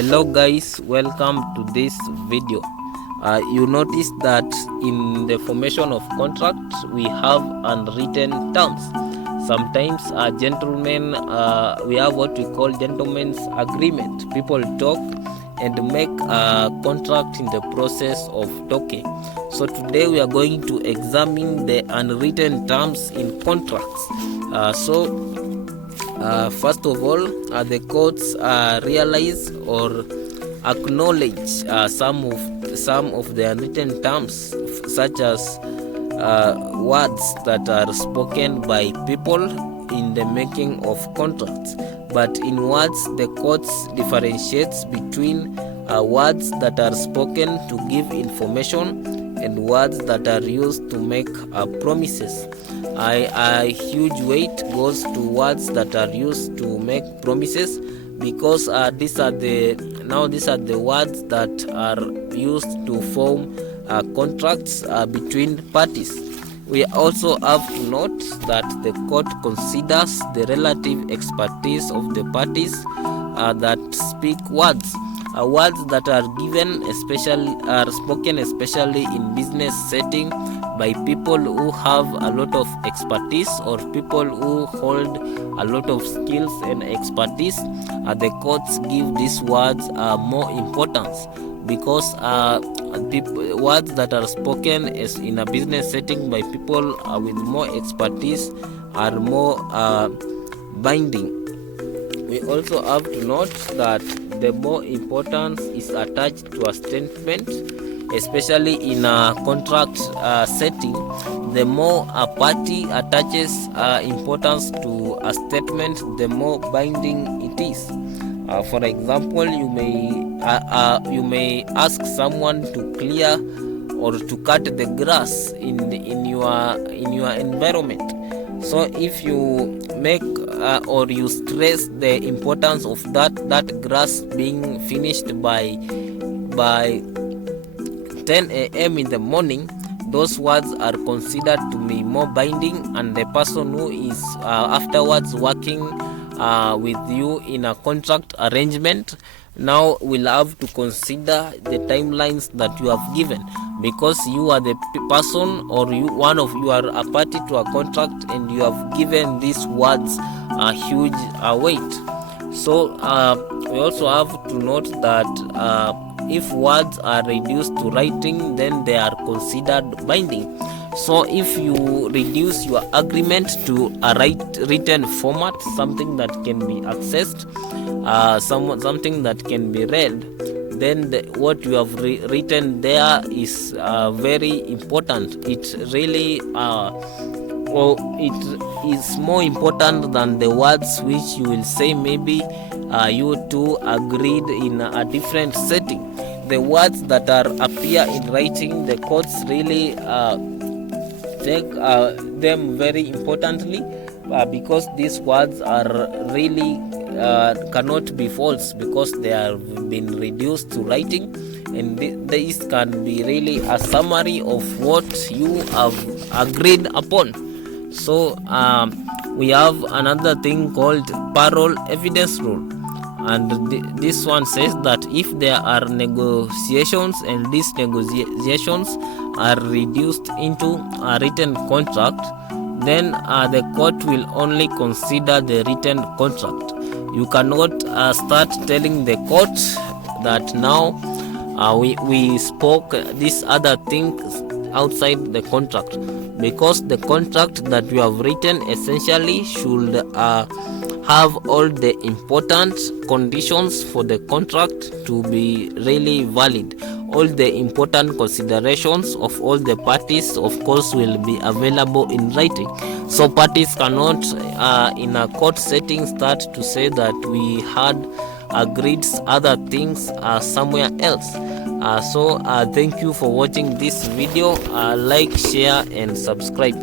Hello guys, welcome to this video. You notice that in the formation of contracts we have unwritten terms. Sometimes gentlemen, we have what we call gentlemen's agreement. People talk and make a contract in the process of talking. So today we are going to examine the unwritten terms in contracts. First of all, the courts realize or acknowledge some of the unwritten terms, such as words that are spoken by people in the making of contracts. But in words, the courts differentiates between words that are spoken to give information and words that are used to make promises. A huge weight goes to words that are used to make promises, because these are the words that are used to form contracts between parties. We also have to note that the court considers the relative expertise of the parties that speak words. Words that are spoken especially in business setting by people who have a lot of expertise or people who hold a lot of skills and expertise. The courts give these words more importance, because words that are spoken in a business setting by people with more expertise are more binding. We also have to note that the more importance is attached to a statement, especially in a contract setting. The more a party attaches importance to a statement, the more binding it is. For example, you may ask someone to clear or to cut the grass in your environment. So if you make or you stress the importance of that grass being finished by 10 a.m. in the morning, those words are considered to be more binding, and the person who is afterwards working with you in a contract arrangement now will have to consider the timelines that you have given, because you are the person, or you are a party to a contract, and you have given these words a huge weight. So we also have to note that if words are reduced to writing, then they are considered binding. So if you reduce your agreement to a written format, something that can be accessed, something that can be read, then what you have written there is very important. It really it is more important than the words which you will say maybe you two agreed in a different setting. The words that appear in writing, the courts really take them very importantly, because these words are really cannot be false, because they have been reduced to writing, and this can be really a summary of what you have agreed upon. So we have another thing called parole evidence rule, and this one says that if there are negotiations and these negotiations are reduced into a written contract, then the court will only consider the written contract. You cannot start telling the court that now we spoke these other things outside the contract, because the contract that you have written essentially should have all the important conditions for the contract to be really valid. All the important considerations of all the parties, of course, will be available in writing. So parties cannot in a court setting start to say that we had agreed other things somewhere else. So thank you for watching this video. Like, share and subscribe.